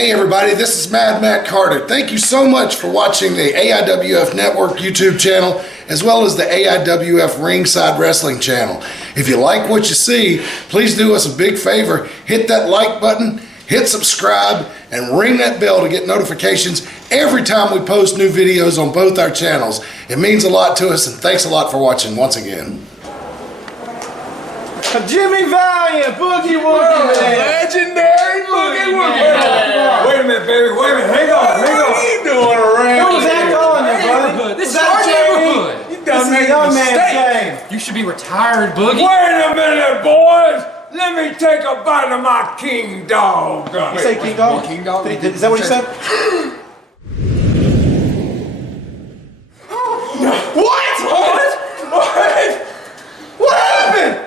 Hey everybody, this is Mad Matt Carter. Thank you so much for watching the AIWF Network YouTube channel as well as the AIWF Ringside Wrestling channel. If you like what you see, please do us a big favor. Hit that like button, hit subscribe, and ring that bell to get notifications every time we post new videos on both our channels. It means a lot to us, and thanks a lot for watching once again. Jimmy Valiant, Boogie Woogie Man. Legendary Boogie Woogie Man. Wait a minute, baby. Wait a minute. Hang on. What are you doing around What was that going there, brother? This is our neighborhood. You done made a young man's game. You should be retired, Boogie. Wait a minute, boys! Let me take a bite of my king dog. You say king dog? King dog? Is that what you said? What? What happened?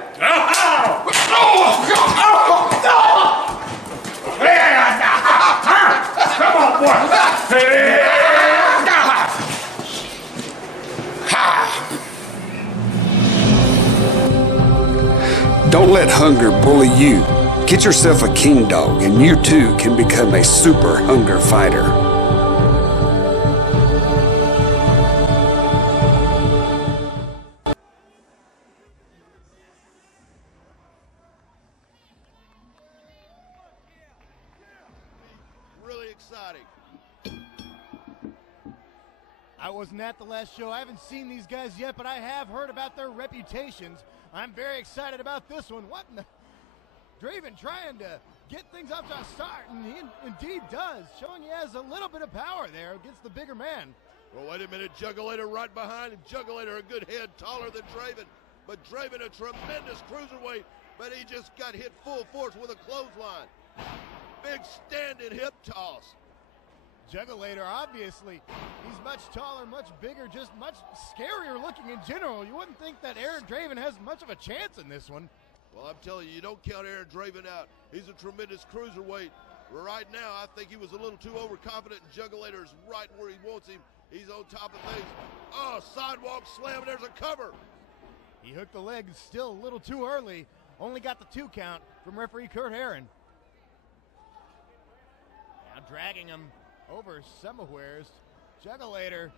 Come on, boy. Don't let hunger bully you. Get yourself a king dog and you too can become a super hunger fighter. Really exciting. I wasn't at the last show. I haven't seen these guys yet, but I have heard about their reputations. I'm very excited about this one. What in the... Dravon trying to get things off to a start, and he indeed does, showing he has a little bit of power there against the bigger man. Well, wait a minute. Juggulator right behind him. Juggulator a good head taller than Dravon. But Dravon a tremendous cruiserweight, but he just got hit full force with a clothesline. Big standing hip toss. Juggulator, obviously, he's much taller, much bigger, just much scarier looking in general. You wouldn't think that Aaron Dravon has much of a chance in this one. Well, I'm telling you, you don't count Aaron Dravon out. He's a tremendous cruiserweight. Right now, I think he was a little too overconfident, and Juggulator's right where he wants him. He's on top of things. Oh, sidewalk slam, and there's a cover. He hooked the leg still a little too early. Only got the 2 count from referee Kurt Herron. Now dragging him over somewheres. Juggulator.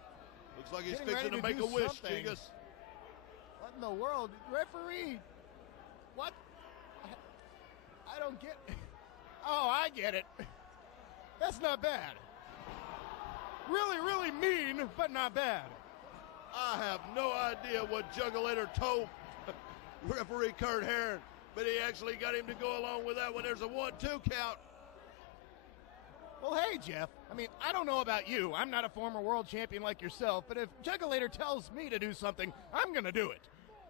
Looks like he's getting fixing ready to make a wish, something. Gigas. What in the world? Referee. What? I don't get. Oh, I get it. That's not bad. Really, really mean, but not bad. I have no idea what Juggulator told referee Kurt Herron, but he actually got him to go along with that when there's a 1-2 count. Well, hey, Jeff. I mean, I don't know about you. I'm not a former world champion like yourself, but if Juggulator tells me to do something, I'm going to do it.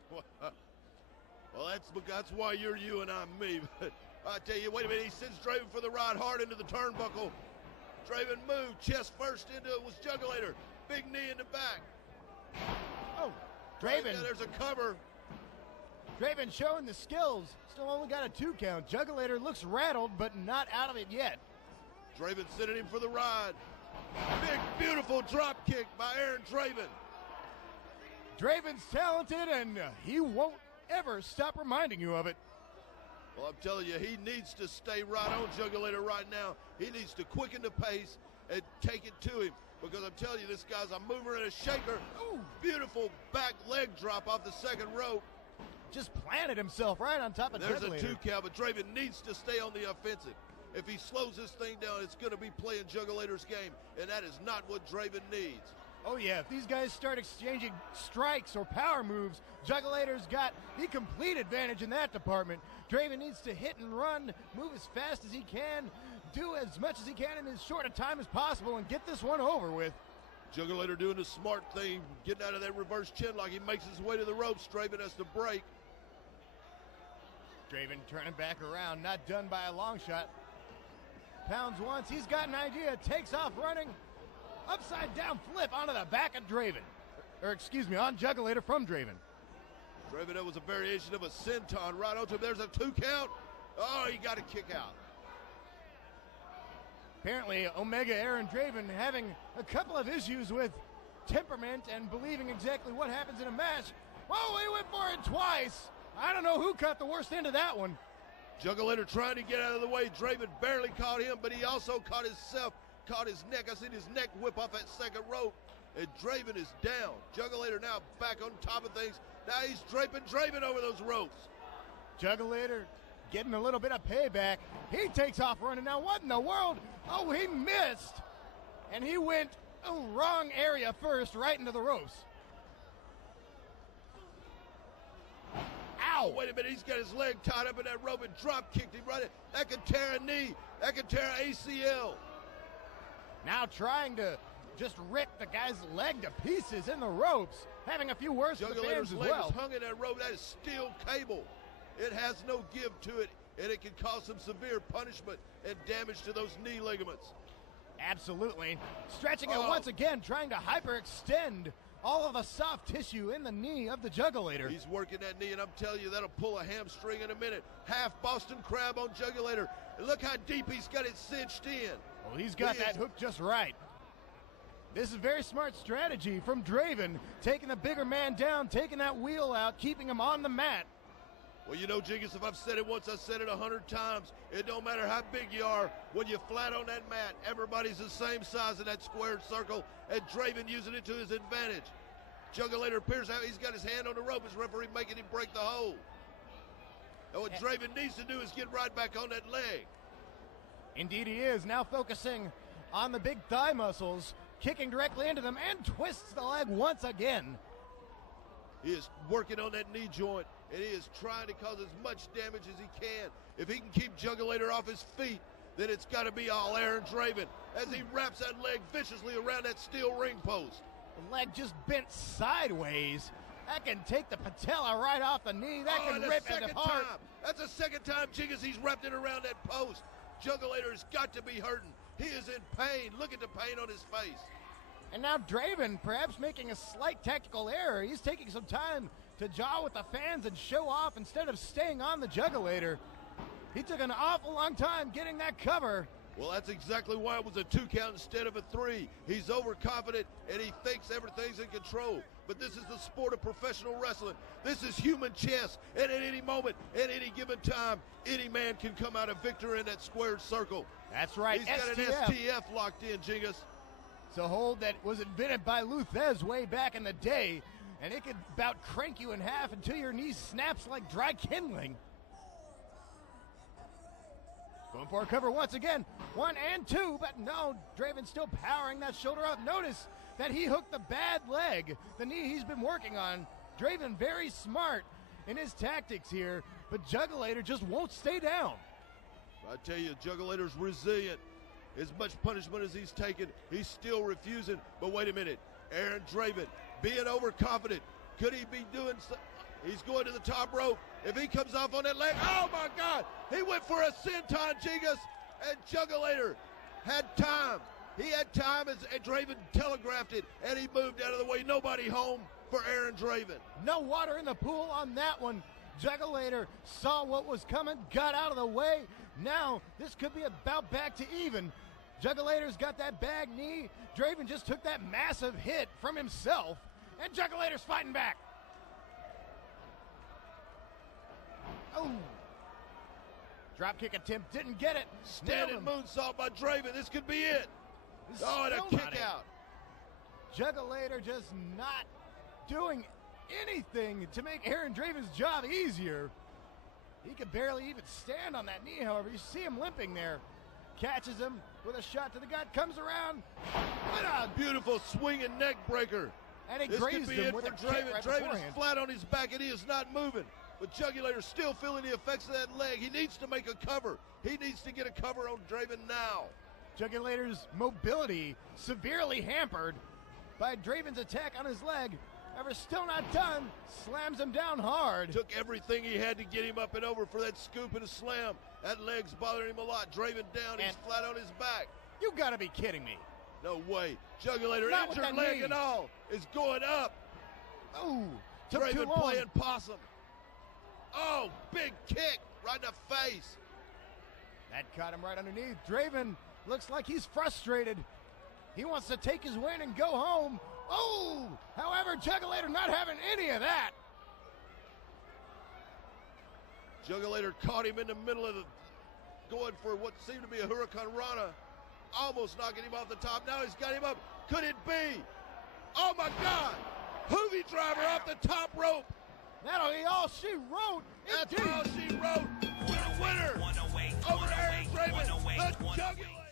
Well, that's why you're you and I'm me. But I tell you, wait a minute. He sends Dravon for the ride hard into the turnbuckle. Dravon moved, chest first into it was Juggulator. Big knee in the back. Oh, Dravon. Yeah, there's a cover. Dravon showing the skills. Still only got a 2 count. Juggulator looks rattled, but not out of it yet. Dravon sending him for the ride. Big, beautiful drop kick by Aaron Dravon. Dravon's talented, and he won't ever stop reminding you of it. Well, I'm telling you, he needs to stay right on Juggulator right now. He needs to quicken the pace and take it to him. Because I'm telling you, this guy's a mover and a shaker. Ooh, beautiful back leg drop off the second rope. Just planted himself right on top of There's Juggulator. a 2 count, but Dravon needs to stay on the offensive. If he slows this thing down, it's going to be playing Juggulator's game, and that is not what Dravon needs. Oh, yeah, if these guys start exchanging strikes or power moves, Juggulator's got the complete advantage in that department. Dravon needs to hit and run, move as fast as he can, do as much as he can in as short a time as possible, and get this one over with. Juggulator doing the smart thing, getting out of that reverse chin lock. He makes his way to the ropes. Dravon has to break. Dravon turning back around, not done by a long shot. Pounds once, he's got an idea, takes off running, upside down flip onto the back of Dravon. Or excuse me, on Juggulator from Dravon. Dravon, that was a variation of a senton right onto him. There's a 2 count. Oh, he got a kick out. Apparently, Omega Aaron Dravon having a couple of issues with temperament and believing exactly what happens in a match. Whoa, he went for it twice. I don't know who cut the worst end of that one. Juggulator trying to get out of the way. Dravon barely caught him, but he also caught himself, caught his neck. I seen his neck whip off that second rope, and Dravon is down. Juggulator now back on top of things. Now he's draping Dravon over those ropes. Juggulator getting a little bit of payback. He takes off running. Now what in the world? Oh, he missed. And he went wrong area first, right into the ropes. Ow! Wait a minute, he's got his leg tied up in that rope and drop kicked him right in. That could tear a knee. That could tear an ACL. Now trying to just rip the guy's leg to pieces in the ropes. Having a few words with the fans Juggulator's as leg well. is hung in that rope. That is steel cable. It has no give to it, and it can cause some severe punishment and damage to those knee ligaments. Absolutely. Stretching it once again, trying to hyperextend all of the soft tissue in the knee of the Juggulator. He's working that knee, and I'm telling you, that'll pull a hamstring in a minute. Half Boston Crab on Juggulator. And look how deep he's got it cinched in. Well, he's got that hook just right. This is very smart strategy from Dravon, taking the bigger man down, taking that wheel out, keeping him on the mat. Well, you know, Jiggins, if I've said it once, I've said it 100 times. It don't matter how big you are. When you're flat on that mat, everybody's the same size in that squared circle, and Dravon using it to his advantage. Juggulator appears to he's got his hand on the rope. His referee making him break the hold. And what Dravon needs to do is get right back on that leg. Indeed he is. Now focusing on the big thigh muscles, kicking directly into them, and twists the leg once again. He is working on that knee joint, and he is trying to cause as much damage as he can. If he can keep Juggulator off his feet, then it's got to be all Aaron Dravon as he wraps that leg viciously around that steel ring post. The leg just bent sideways. That can take the patella right off the knee. That can rip it apart. That's the second time, Jiggins, he's wrapped it around that post. Juggulator's got to be hurting. He is in pain. Look at the pain on his face. And now Dravon perhaps making a slight tactical error. He's taking some time to jaw with the fans and show off instead of staying on the Juggulator. He took an awful long time getting that cover. Well, that's exactly why it was a 2 count instead of a 3. He's overconfident, and he thinks everything's in control. But this is the sport of professional wrestling. This is human chess, and at any moment, at any given time, any man can come out a victor in that squared circle. That's right, He's got an STF locked in, Jingus. It's a hold that was invented by Luthez way back in the day, and it could about crank you in half until your knee snaps like dry kindling. Going for a cover once again. 1 and 2, but no, Dravon still powering that shoulder up. Notice that he hooked the bad leg, the knee he's been working on. Dravon very smart in his tactics here, but Juggulator just won't stay down. I tell you, Juggulator's resilient. As much punishment as he's taken, he's still refusing. But wait a minute, Aaron Dravon being overconfident. Could he be doing something? He's going to the top rope. If he comes off on that leg, oh my God! He went for a senton, Jiggins, and Juggulator had time. He had time as Dravon telegraphed it, and he moved out of the way. Nobody home for Aaron Dravon. No water in the pool on that one. Juggulator saw what was coming, got out of the way. Now this could be about back to even. Juggulator's got that bag knee. Dravon just took that massive hit from himself, and Juggulator's fighting back. Oh. Dropkick attempt, didn't get it. Standing moonsault by Dravon. This could be it. Oh, and a kick out. Juggulator just not doing anything to make Aaron Dravon's job easier. He could barely even stand on that knee, however. You see him limping there. Catches him with a shot to the gut, comes around. What a beautiful swinging neck breaker. And he This grazed could be him it with for a kick Dravon. right Dravon beforehand. is flat on his back and he is not moving. But Juggulator's still feeling the effects of that leg. He needs to make a cover. He needs to get a cover on Dravon now. Juggulator's mobility severely hampered by Dravon's attack on his leg. However, still not done. Slams him down hard. Took everything he had to get him up and over for that scoop and a slam. That leg's bothering him a lot. Dravon down. He's flat on his back. You gotta be kidding me. No way. Juggulator, Not with injured that leg knee. and all, is going up. Oh, took too Dravon long. playing possum. Oh, big kick right in the face. That caught him right underneath. Dravon looks like he's frustrated. He wants to take his win and go home. Oh! However, Juggulator not having any of that. Juggulator caught him in the middle of the, going for what seemed to be a Hurricane Rana. Almost knocking him off the top. Now he's got him up. Could it be? Oh my God! Hoovy driver off the top rope. That'll be all she wrote. That's all she wrote. The winner over Aaron Dravon, the Juggulator.